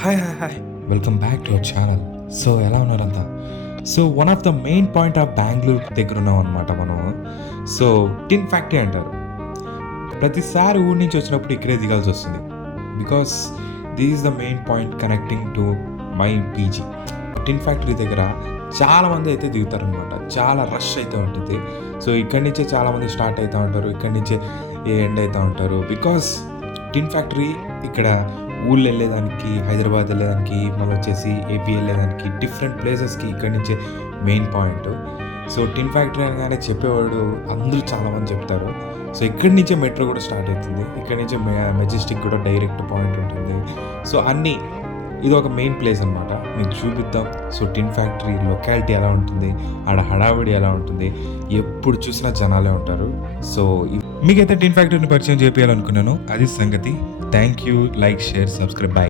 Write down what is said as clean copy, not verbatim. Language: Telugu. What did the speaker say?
Hi. Welcome back to our channel. So ఎలా ఉన్నారంతా? So one of the main point of Bengaluru దగ్గర ఉన్నాం అనమాట మనం. సో టిన్ ఫ్యాక్టరీ అంటారు. ప్రతిసారి ఊరి నుంచి వచ్చినప్పుడు ఇక్కడే దిగాల్సి వస్తుంది. Because this is the main point connecting to my PG. Tin factory దగ్గర చాలామంది అయితే దిగుతారనమాట. చాలా రష్ అయితే ఉంటుంది. సో ఇక్కడి నుంచే చాలామంది స్టార్ట్ అవుతూ ఉంటారు. ఇక్కడి నుంచే ఎండ్ అవుతూ ఉంటారు. బికాస్ టిన్ ఫ్యాక్టరీ ఇక్కడ ఊళ్ళు వెళ్ళేదానికి, హైదరాబాద్ వెళ్ళేదానికి, మళ్ళీ వచ్చేసి ఏపీ వెళ్ళేదానికి, డిఫరెంట్ ప్లేసెస్కి ఇక్కడి నుంచే main point. So tin factory అనగానే చెప్పేవాడు అందరూ చాలామంది చెప్తారు. సో ఇక్కడి నుంచే మెట్రో కూడా స్టార్ట్ అవుతుంది. ఇక్కడి నుంచే మెజెస్టిక్ కూడా డైరెక్ట్ పాయింట్ ఉంటుంది. సో అన్నీ ఇది ఒక మెయిన్ ప్లేస్ అనమాట. మీకు చూపిద్దాం. సో టిన్ ఫ్యాక్టరీ లొకాలిటీ ఎలా ఉంటుంది, ఆడ హడావిడి ఎలా ఉంటుంది, ఎప్పుడు చూసినా జనాలే ఉంటారు. సో మీకైతే టిన్ ఫ్యాక్టరీని పరిచయం చేయాలనుకున్నాను. అది సంగతి. Thank you. Like, share, subscribe. Bye.